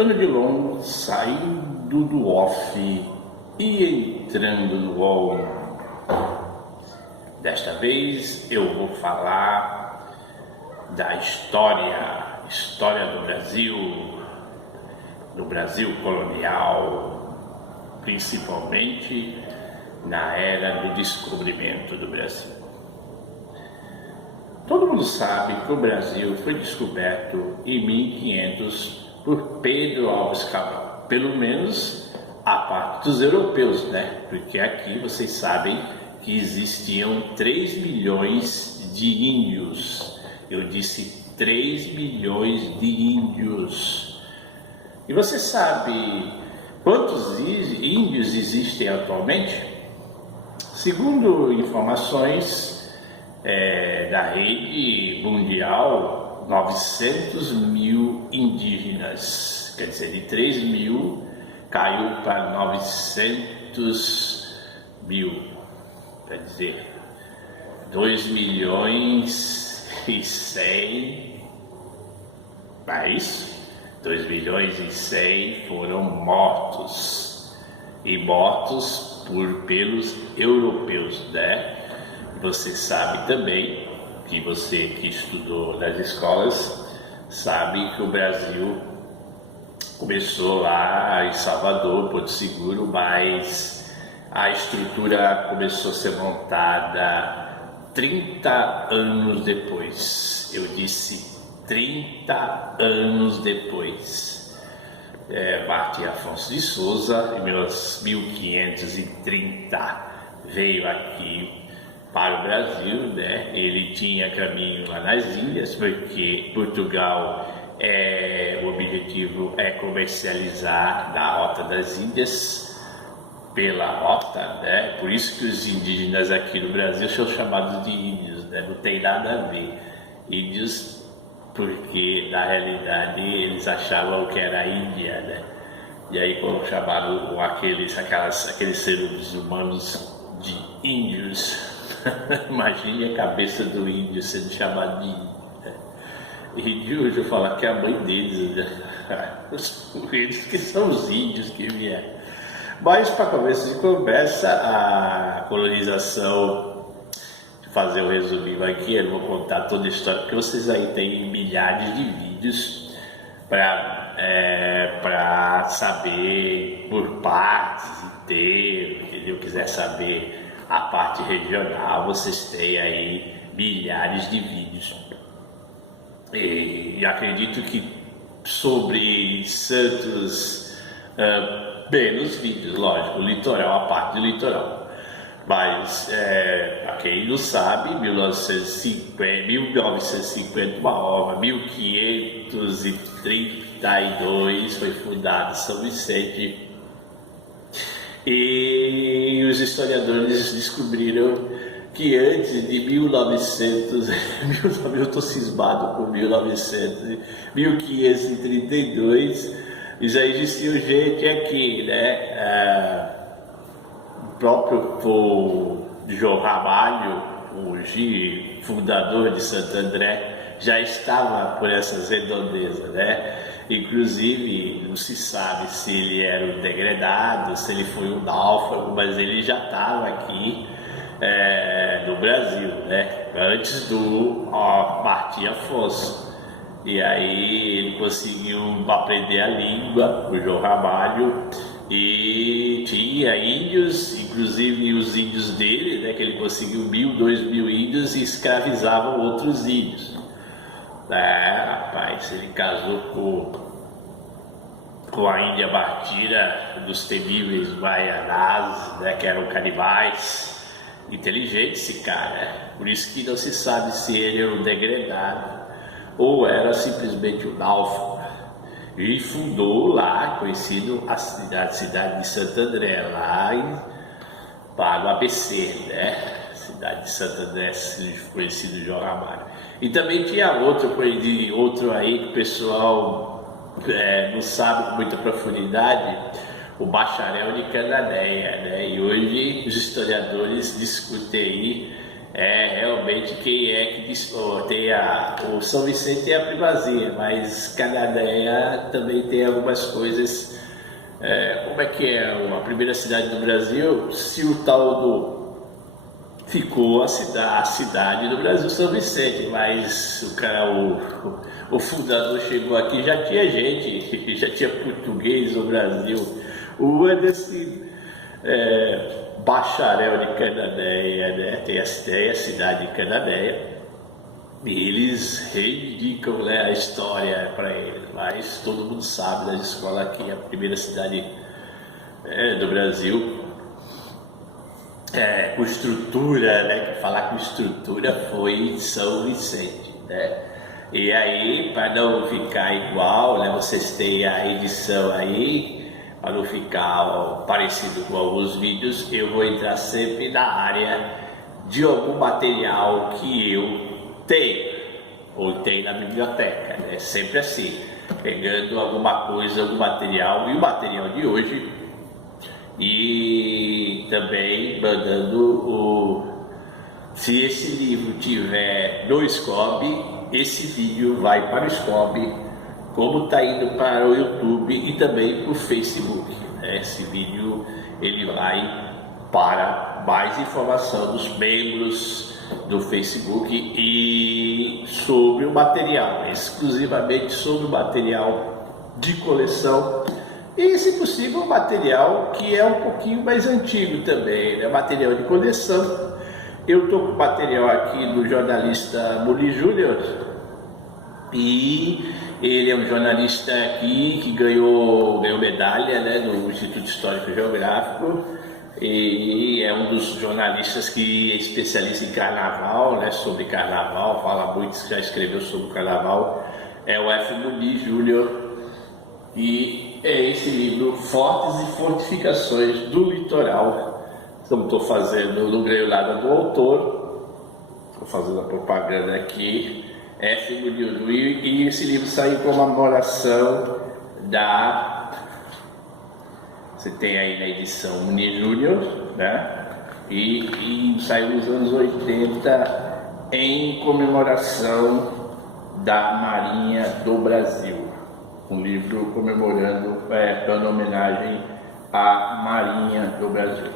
Antônio de Longo, saindo do off e entrando no on. Desta vez eu vou falar da história do Brasil colonial, principalmente na era do descobrimento do Brasil. Todo mundo sabe que o Brasil foi descoberto em 1500 por Pedro Álvares Cabral, pelo menos a parte dos europeus, né? Porque aqui vocês sabem que existiam 3 milhões de índios. Eu disse 3 milhões de índios. E você sabe quantos índios existem atualmente? Segundo informações da rede mundial, 900 mil indígenas, quer dizer, de 3 mil caiu para 900 mil, quer dizer, 2 milhões e 100, é isso? 2 milhões e 100 foram mortos, e mortos pelos europeus, né? Você sabe também, que você que estudou nas escolas, sabe que o Brasil começou lá em Salvador, Porto Seguro, mas a estrutura começou a ser montada 30 anos depois. Eu disse 30 anos depois. Martim Afonso de Souza, em 1530, veio aqui para o Brasil, né? Ele tinha caminho lá nas Índias, porque Portugal, o objetivo é comercializar da Rota das Índias pela rota, né? Por isso que os indígenas aqui no Brasil são chamados de índios, né? Não tem nada a ver. Índios, porque na realidade eles achavam que era a Índia, né? E aí quando chamaram aqueles seres humanos de índios, imagine a cabeça do índio sendo chamado de índio. Índio, hoje eu falo que é a mãe deles, né? Eles que são os índios que vieram. Mas para começo de conversa, a colonização, fazer um resuminho aqui, eu não vou contar toda a história, porque vocês aí têm milhares de vídeos para saber por partes inteiras, entendeu? Quiser saber a parte regional, vocês têm aí milhares de vídeos. E acredito que sobre Santos, menos vídeos, lógico, o litoral, a parte do litoral. Mas, para quem não sabe, 1950 uma obra, 1532 foi fundado São Vicente. E os historiadores descobriram que antes de 1900, eu estou cismado com 1532, já existia gente aqui, né? O próprio João Ramalho, hoje fundador de Santo André, já estava por essas redondezas, né? Inclusive, não se sabe se ele era um degredado, se ele foi um náufrago, mas ele já estava aqui no Brasil, né? Antes do Martim Afonso. E aí ele conseguiu aprender a língua, o João Ramalho, e tinha índios, inclusive os índios dele, né? Que ele conseguiu 1.000, 2.000 índios e escravizavam outros índios. Rapaz, ele casou com a Índia Bartira dos temíveis Baianás, né, que eram canibais. Inteligente esse cara, por isso que não se sabe se ele era um degredado ou era simplesmente um náufrago. E fundou lá, conhecido a cidade de Santo André, lá para o ABC, né? Cidade de Santo André, conhecido de João Ramalho. E também tinha outro aí que o pessoal não sabe com muita profundidade, o bacharel de Cananéia, né? E hoje os historiadores discutem aí Realmente quem é que tem o São Vicente é a primazia, mas Cananéia também tem algumas coisas. Como é que é a primeira cidade do Brasil? Se o tal do ficou a cidade do Brasil, São Vicente, mas o fundador chegou aqui, já tinha gente, já tinha português no Brasil. O Anderson, bacharel de Cananéia, né? Tem a cidade de Cananéia, e eles reivindicam, né, a história para eles, mas todo mundo sabe da escola aqui, a primeira cidade do Brasil. Com estrutura, né? Que falar com estrutura foi São Vicente, né? E aí, para não ficar igual, né? Vocês têm a edição aí, para não ficar parecido com alguns vídeos, eu vou entrar sempre na área de algum material que eu tenho, ou tenho na biblioteca, né? Sempre assim, pegando alguma coisa, algum material, e o material de hoje, e também mandando se esse livro tiver no SCOB, esse vídeo vai para o SCOB, como está indo para o YouTube e também para o Facebook, né? Esse vídeo ele vai para mais informação dos membros do Facebook e sobre o material, exclusivamente sobre o material de coleção. E, se possível, material que é um pouquinho mais antigo também, né? Material de coleção. Eu estou com o material aqui do jornalista Muniz Júnior, e ele é um jornalista aqui que ganhou medalha, né, no Instituto Histórico e Geográfico, e é um dos jornalistas que é especialista em carnaval, né, sobre carnaval, fala muito, já escreveu sobre o carnaval, é o F. Muniz Júnior. E é esse livro, Fortes e Fortificações do Litoral. Então estou fazendo, não ganho nada do autor, estou fazendo a propaganda aqui, F. Muniz Júnior, e esse livro saiu em comemoração da... Você tem aí na edição Muniz Júnior, né? E saiu nos anos 80 em comemoração da Marinha do Brasil. Um livro comemorando, dando homenagem à Marinha do Brasil.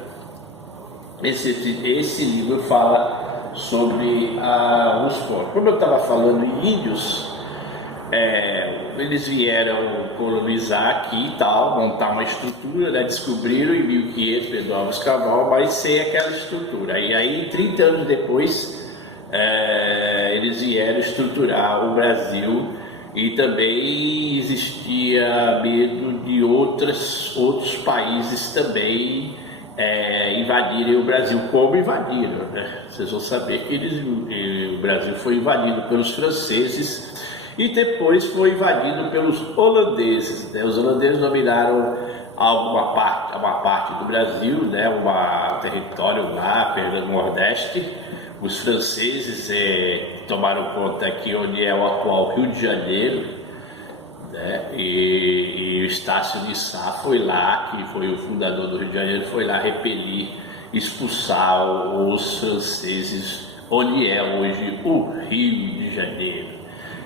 Esse livro fala sobre os fortes. Como eu estava falando em índios, eles vieram colonizar aqui e tal, montar uma estrutura, né? Descobriram em 1500 Pedro Álvares Cabral, mas sem aquela estrutura. E aí, 30 anos depois, eles vieram estruturar o Brasil. E também existia medo de outros países também invadirem o Brasil, como invadiram, né? Vocês vão saber que o Brasil foi invadido pelos franceses e depois foi invadido pelos holandeses, né? Os holandeses dominaram uma parte do Brasil, né? Um território lá perto do Nordeste. Os franceses tomaram conta aqui onde é o atual Rio de Janeiro, né? E o Estácio de Sá foi lá, que foi o fundador do Rio de Janeiro, foi lá repelir, expulsar os franceses, onde é hoje o Rio de Janeiro.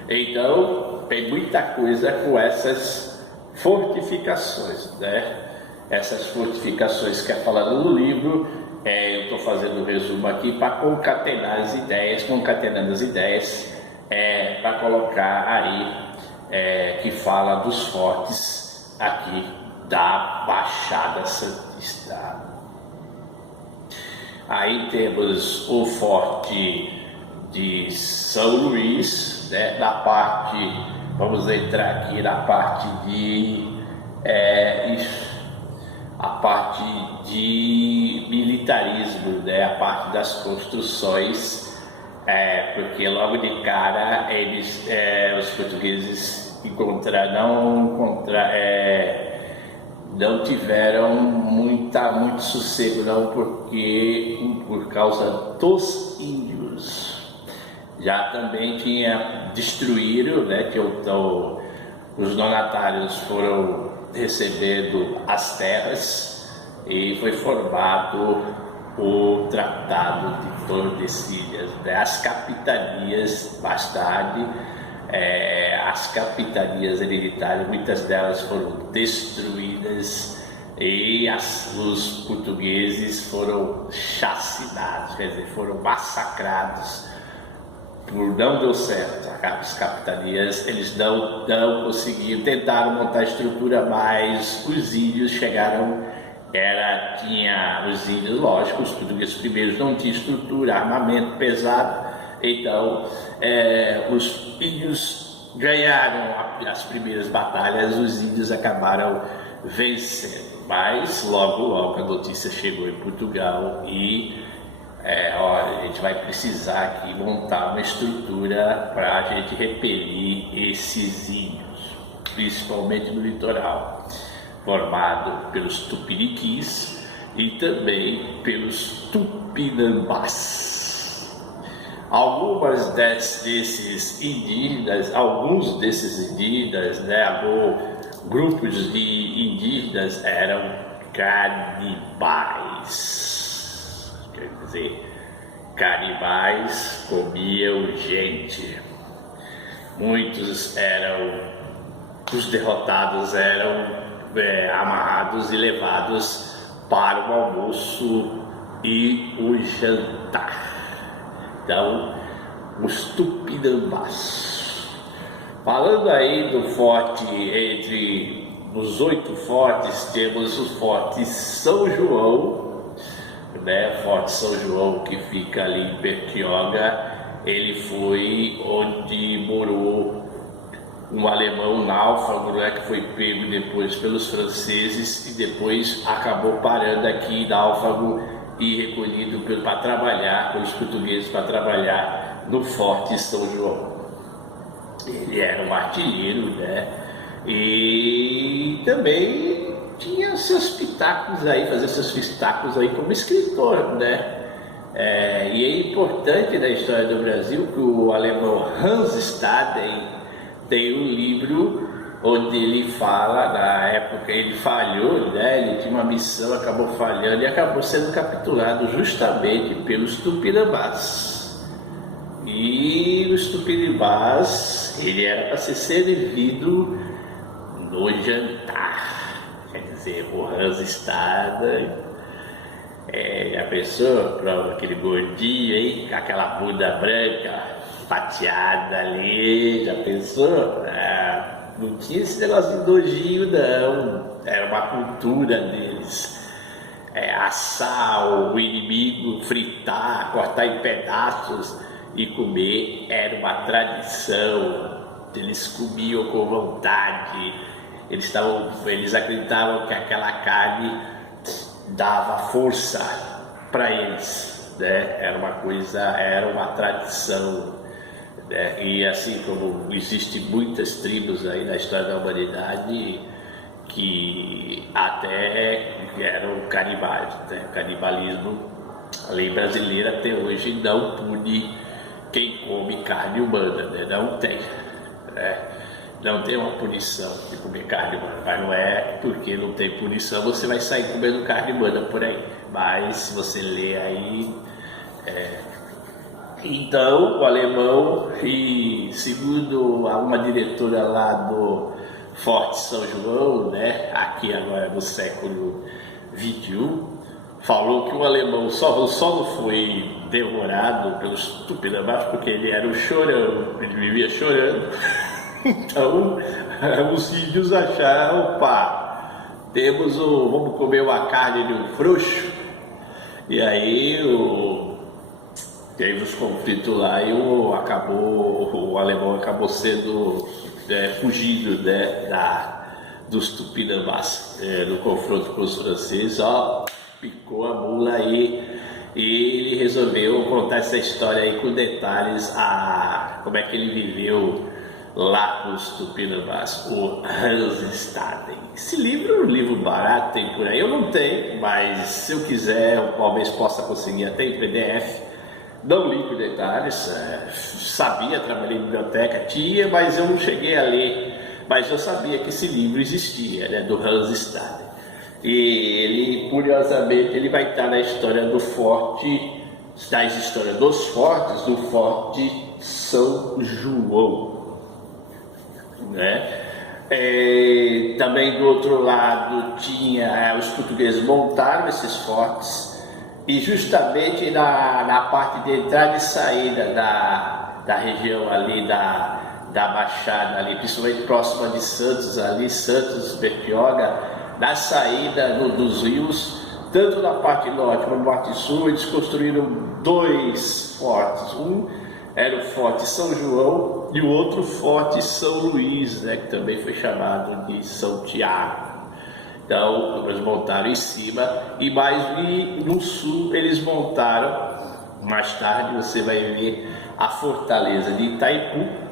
Então, tem muita coisa com essas fortificações, né? Essas fortificações que é falado no livro. Eu estou fazendo um resumo aqui para concatenando as ideias, para colocar aí, que fala dos fortes aqui da Baixada Santista. Aí temos o forte de São Luís, né, vamos entrar aqui na parte de militarismo, né, a parte das construções, porque logo de cara os portugueses não tiveram muito sossego, não, por causa dos índios. Já também destruíram, né, que os donatários foram recebendo as terras e foi formado o Tratado de Tordesilhas, né? As capitanias, mais tarde, as capitanias hereditárias, muitas delas foram destruídas e os portugueses foram chacinados, quer dizer, foram massacrados. Não deu certo, as capitanias, eles não conseguiram, tentaram montar estrutura, mas os índios chegaram, tinha os índios, lógico, os portugueses primeiros não tinham estrutura, armamento pesado, então os índios ganharam as primeiras batalhas, os índios acabaram vencendo, mas logo a notícia chegou em Portugal e olha, a gente vai precisar aqui montar uma estrutura para a gente repelir esses índios, principalmente no litoral, formado pelos tupiniquins e também pelos tupinambás. Alguns desses indígenas, né, grupos de indígenas eram canibais. Quer dizer, canibais comiam gente. Os derrotados eram amarrados e levados para o almoço e o jantar. Então, os tupinambás. Falando aí do forte, entre os 8 fortes, temos o Forte São João, Forte São João, que fica ali em Bertioga. Ele foi onde morou um alemão náufrago, que foi pego depois pelos franceses e depois acabou parando aqui náufrago e recolhido para trabalhar pelos portugueses, para trabalhar no Forte São João. Ele era um artilheiro, e também tinha seus pitacos aí, fazia seus pitacos aí como escritor, e é importante na história do Brasil que o alemão Hans Staden tem um livro onde ele fala, na época ele falhou, ele tinha uma missão, acabou falhando e acabou sendo capturado justamente pelos tupinambás. E os tupinambás, ele era para ser servido no jantar. Quer dizer, o Hans Staden, a pessoa, aquele gordinho aí, com aquela bunda branca, fatiada ali, já pensou? Não tinha esse negócio de nojinho, não. Era uma cultura deles. Assar o inimigo, fritar, cortar em pedaços e comer era uma tradição. Eles comiam com vontade. Eles acreditavam que aquela carne dava força para eles, Era uma tradição, E assim como existem muitas tribos aí na história da humanidade que até eram canibais, O canibalismo, a lei brasileira até hoje não pune quem come carne humana, Não tem, Não tem uma punição de comer carne humana, mas não é porque não tem punição você vai sair comendo carne humana por aí. Mas se você lê aí, então o alemão, e segundo uma diretora lá do Forte São João, aqui agora no século XXI, falou que o alemão só não foi devorado pelos tupinambás porque ele era um chorão, ele vivia chorando. Então, os índios acharam, vamos comer uma carne de um frouxo. E aí, teve os conflitos lá e o alemão acabou sendo fugido, dos tupinambás. No confronto com os franceses, picou a mula aí. E ele resolveu contar essa história aí com detalhes, como é que ele viveu lá com os tupinambás, o Hans Staden. Esse livro é um livro barato, tem por aí, eu não tenho, mas se eu quiser, eu talvez possa conseguir até em PDF. Não li com detalhes, sabia, trabalhei em biblioteca, tinha, mas eu não cheguei a ler, mas eu sabia que esse livro existia, do Hans Staden. E ele, curiosamente, ele vai estar na história do forte, das histórias dos fortes, do Forte São João, né? Também do outro lado tinha, os portugueses montaram esses fortes, e justamente na parte de entrada e saída da região ali da Baixada, ali, principalmente próxima de Santos, ali, Santos, Bertioga, na saída dos rios, tanto na parte norte como no norte e sul, eles construíram 2 fortes. Um era o Forte São João e o outro Forte São Luís, né, que também foi chamado de São Tiago. Então, eles montaram em cima, e no sul eles montaram, mais tarde você vai ver a fortaleza de Itaipu,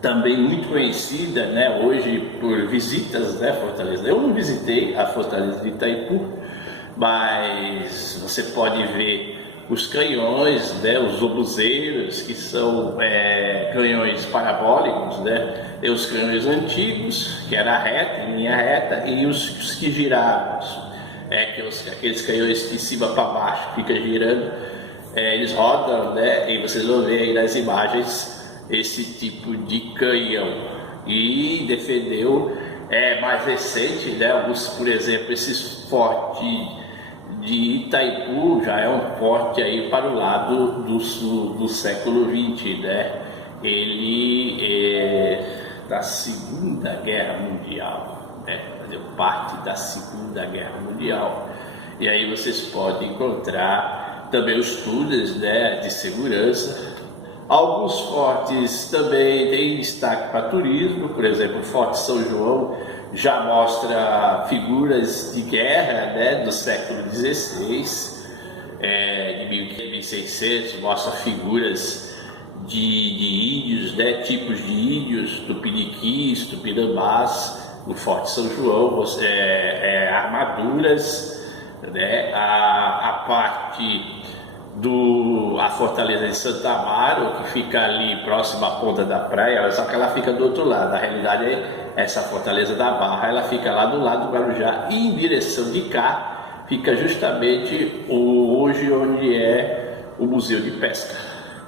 também muito conhecida, né, hoje por visitas, né, Fortaleza. Eu não visitei a Fortaleza de Itaipu, mas você pode ver os canhões, né, os obuseiros, que são canhões parabólicos, né, e os canhões antigos, que era reta, em linha reta, e os que giravam, aqueles canhões que de cima para baixo fica girando, eles rodam, né, e vocês vão ver aí nas imagens esse tipo de canhão. E defendeu, mais recente, né, por exemplo, esses fortes de Itaipu já é um forte aí para o lado do século XX, né? Ele é da Segunda Guerra Mundial, né? Fazia parte da Segunda Guerra Mundial. E aí vocês podem encontrar também os túneis, né, de segurança. Alguns fortes também têm destaque para turismo, por exemplo, o Forte São João já mostra figuras de guerra, né, do século XVI, de 1500, mostra figuras de índios, né, tipos de índios, tupiniquins, tupinambás. No Forte São João, armaduras, né, a parte a Fortaleza de Santa Amaro, que fica ali próxima à ponta da praia, só que ela fica do outro lado. Na realidade, essa Fortaleza da Barra, ela fica lá do lado do Guarujá, e em direção de cá fica justamente hoje onde é o Museu de Pesca.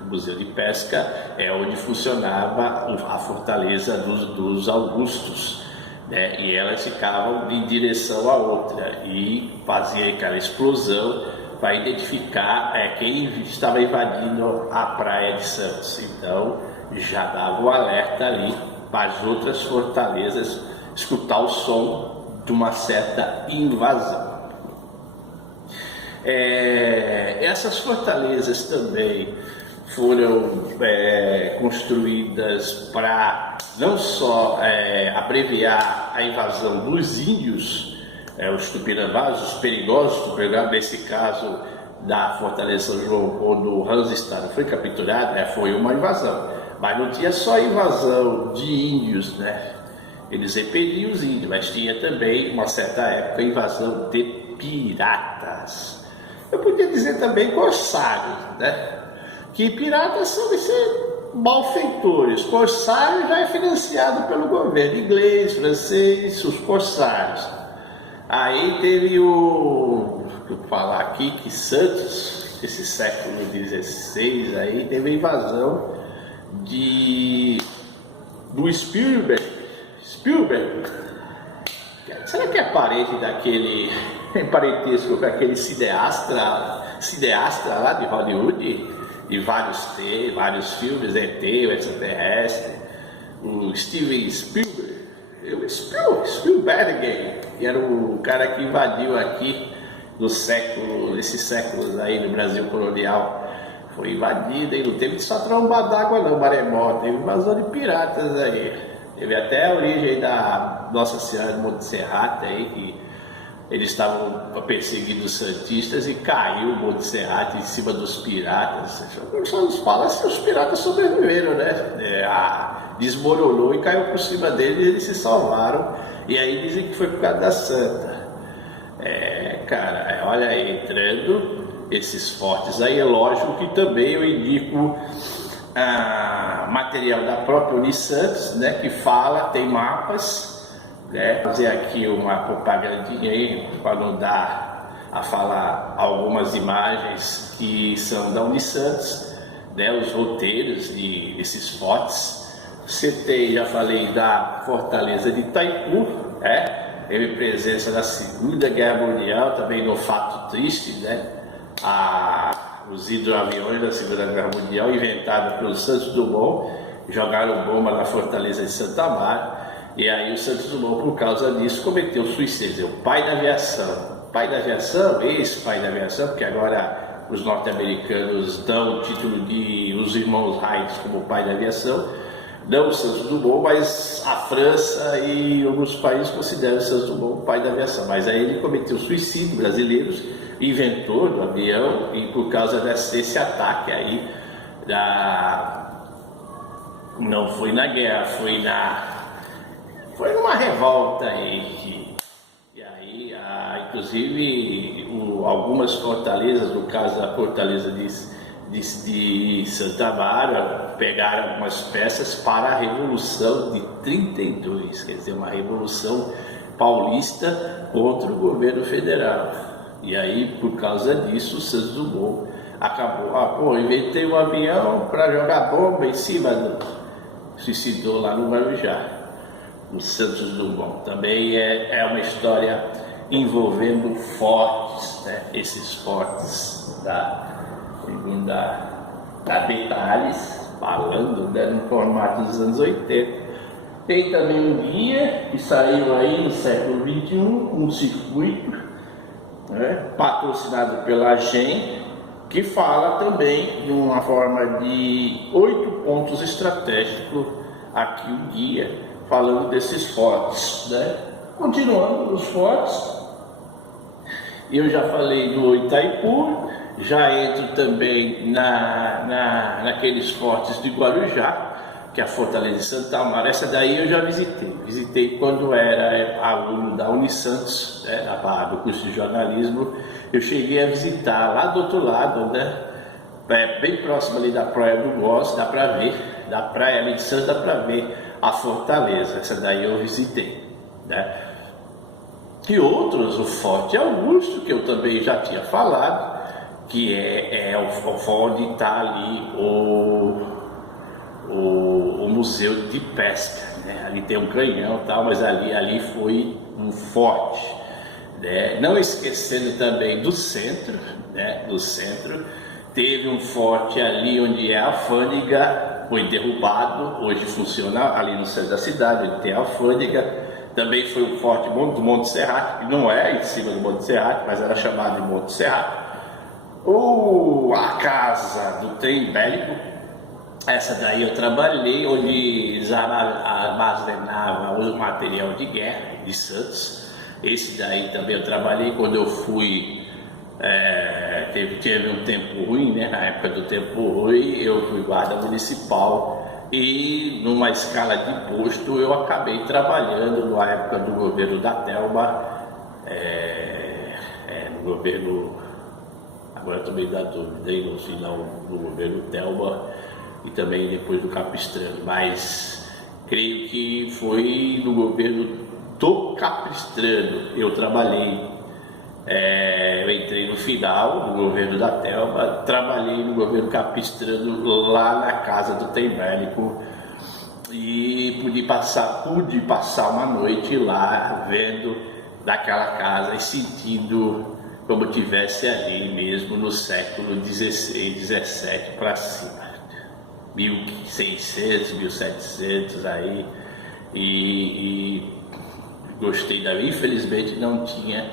O Museu de Pesca é onde funcionava a Fortaleza dos Augustos, né? E elas ficavam em direção à outra e fazia aquela explosão para identificar quem estava invadindo a praia de Santos. Então já dava o alerta ali para as outras fortalezas escutar o som de uma certa invasão. Essas fortalezas também foram construídas para não só abreviar a invasão dos índios, os tupinambás, os perigosos, nesse caso da Fortaleza São João, quando o Ranzistad foi capturado, foi uma invasão, mas não tinha só invasão de índios, né? Eles impediam os índios, mas tinha também, uma certa época, invasão de piratas. Eu podia dizer também corsários, né? Que piratas são de ser malfeitores. Corsário já é financiado pelo governo inglês, francês, os corsários. Aí teve vou falar aqui que Santos, esse século XVI, aí teve a invasão do Spielberg. Será que é parente daquele, parentesco com aquele cineasta lá de Hollywood, de vários filmes, ET, o Extraterrestre, o Steven Spielberg? Spielberg, que era o cara que invadiu aqui nesses séculos aí no Brasil colonial. Foi invadido e não teve só tromba d'água não, maremoto, teve invasão de piratas aí. Teve até a origem da Nossa Senhora de Montserrat aí, que eles estavam perseguindo os santistas e caiu o Montserrat em cima dos piratas. Só nos fala se os piratas sobreviveram, né? Desmoronou e caiu por cima deles e eles se salvaram. E aí dizem que foi por causa da santa. Cara, olha aí, entrando esses fortes aí, é lógico que também eu indico material da própria Unisantos, né, que tem mapas, né, fazer aqui uma propagandinha aí para não dar a falar algumas imagens que são da Unisantos, né, os roteiros desses fortes. Você tem, já falei da Fortaleza de Itaipu, né, teve presença da Segunda Guerra Mundial, também no fato triste, né, os hidroaviões da Segunda Guerra Mundial, inventados pelo Santos Dumont, jogaram bomba na Fortaleza de Santa Amaro, e aí o Santos Dumont, por causa disso, cometeu suicídio. O pai da aviação, ex-pai da aviação, porque agora os norte-americanos dão o título de os irmãos Wright como pai da aviação, não o Santos Dumont, mas a França e alguns países consideram o Santos Dumont o pai da aviação. Mas aí ele cometeu suicídio, brasileiros, inventor do avião, e por causa desse ataque aí, não foi na guerra, foi numa revolta aí, e aí inclusive algumas fortalezas, no caso da Fortaleza de Santa Amaro, pegaram algumas peças para a Revolução de 32, quer dizer, uma revolução paulista contra o governo federal. E aí, por causa disso, o Santos Dumont acabou, inventei um avião para jogar bomba em cima suicidou lá no Guarujá, o Santos Dumont. Também é uma história envolvendo fortes, né? Esses fortes da Detalhes, falando, né, no formato dos anos 80. Tem também um guia que saiu aí no século XXI, um circuito, né, patrocinado pela GEM, que fala também de uma forma de 8 pontos estratégicos, aqui o guia, falando desses fortes, né? Continuando nos fortes, eu já falei do Itaipu, já entro também naqueles fortes de Guarujá, que é a Fortaleza de Santa Amaro. Essa daí eu já visitei quando era aluno da Unisantos, né, do curso de jornalismo. Eu cheguei a visitar lá do outro lado, né, bem próximo ali da Praia do Góis, dá para ver, da Praia ali de Santos, dá para ver a Fortaleza. Essa daí eu visitei, né. E outros, o Forte Augusto, que eu também já tinha falado, que é onde está ali o Museu de Pesca, né? Ali tem um canhão e tal, mas ali foi um forte, né? Não esquecendo também do centro, né? Do centro teve um forte ali onde é a alfândega, foi derrubado, hoje funciona ali no centro da cidade, onde tem a alfândega. Também foi um forte do Monte Serrape, que não é em cima do Monte Serrape, mas era chamado de Monte Serrape. A casa do trem bélico, essa daí eu trabalhei, onde eles armazenavam o material de guerra de Santos. Esse daí também eu trabalhei quando eu fui, teve um tempo ruim, né? Na época do tempo ruim, eu fui guarda municipal e numa escala de posto eu acabei trabalhando na época do governo da Telma, no governo, agora também dá dúvida, no final do governo Telma e também depois do Capistrano, mas creio que foi no governo do Capistrano. Eu trabalhei, eu entrei no final do governo da Telma, trabalhei no governo Capistrano lá na casa do trem bélico e pude passar uma noite lá vendo daquela casa e sentindo como tivesse ali mesmo no século XVI, XVII para cima, 1600, 1700 aí, e gostei daí. Infelizmente não tinha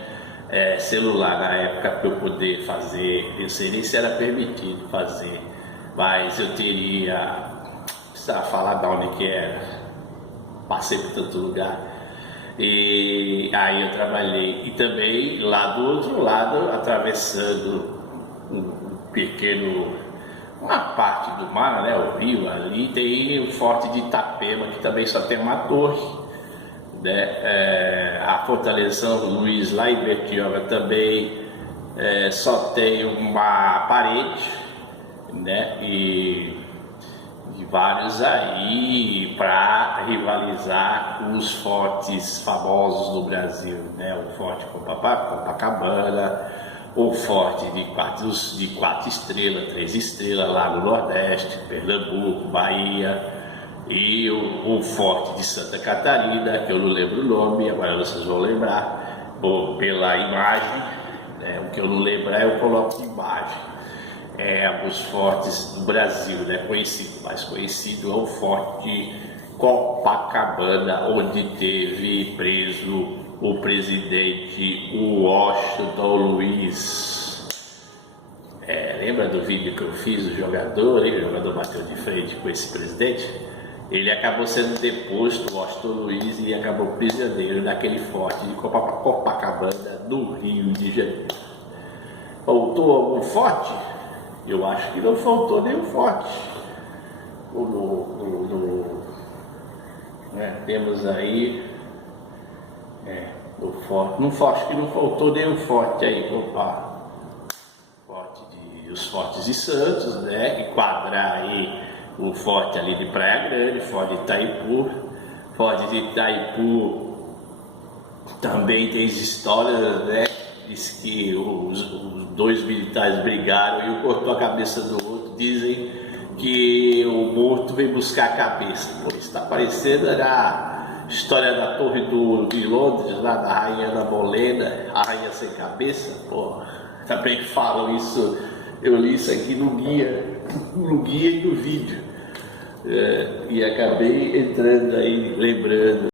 celular na época para eu poder fazer, eu sei nem se era permitido fazer, mas eu teria, precisava falar de onde que era, passei por tanto lugar. E aí eu trabalhei, e também lá do outro lado, atravessando uma parte do mar, né, o rio, ali tem o Forte de Itapema, que também só tem uma torre, né? A Fortaleza São Luís, lá em Bertioga, também só tem uma parede, né? E e vários aí para rivalizar com os fortes famosos do Brasil, né? O Forte Copacabana, o Forte de 4 estrelas, 3 estrelas lá no Nordeste, Pernambuco, Bahia, e o Forte de Santa Catarina, que eu não lembro o nome, agora vocês vão lembrar, pela imagem, né? O que eu não lembro eu coloco imagem. Os fortes do Brasil, né? Mais conhecido é o Forte Copacabana, onde teve preso o presidente Washington Luiz. Lembra do vídeo que eu fiz do jogador? O jogador bateu de frente com esse presidente. Ele acabou sendo deposto, Washington Luiz, e acabou prisioneiro naquele forte de Copacabana, no Rio de Janeiro. Faltou algum forte? Eu acho que não faltou nenhum forte. Temos aí o forte. Acho que não faltou nenhum forte aí. Os fortes de Santos, né? Enquadrar aí o forte ali de Praia Grande, Forte de Itaipu. Forte de Itaipu também tem histórias, né? Diz que os 2 militares brigaram e um cortou a cabeça do outro. Dizem que o morto veio buscar a cabeça. Pô, isso tá parecendo a história da Torre do Ouro de Londres, lá da Rainha Ana Bolena, a rainha sem cabeça. Pô, também falam isso. Eu li isso aqui no guia e no vídeo. E acabei entrando aí, lembrando.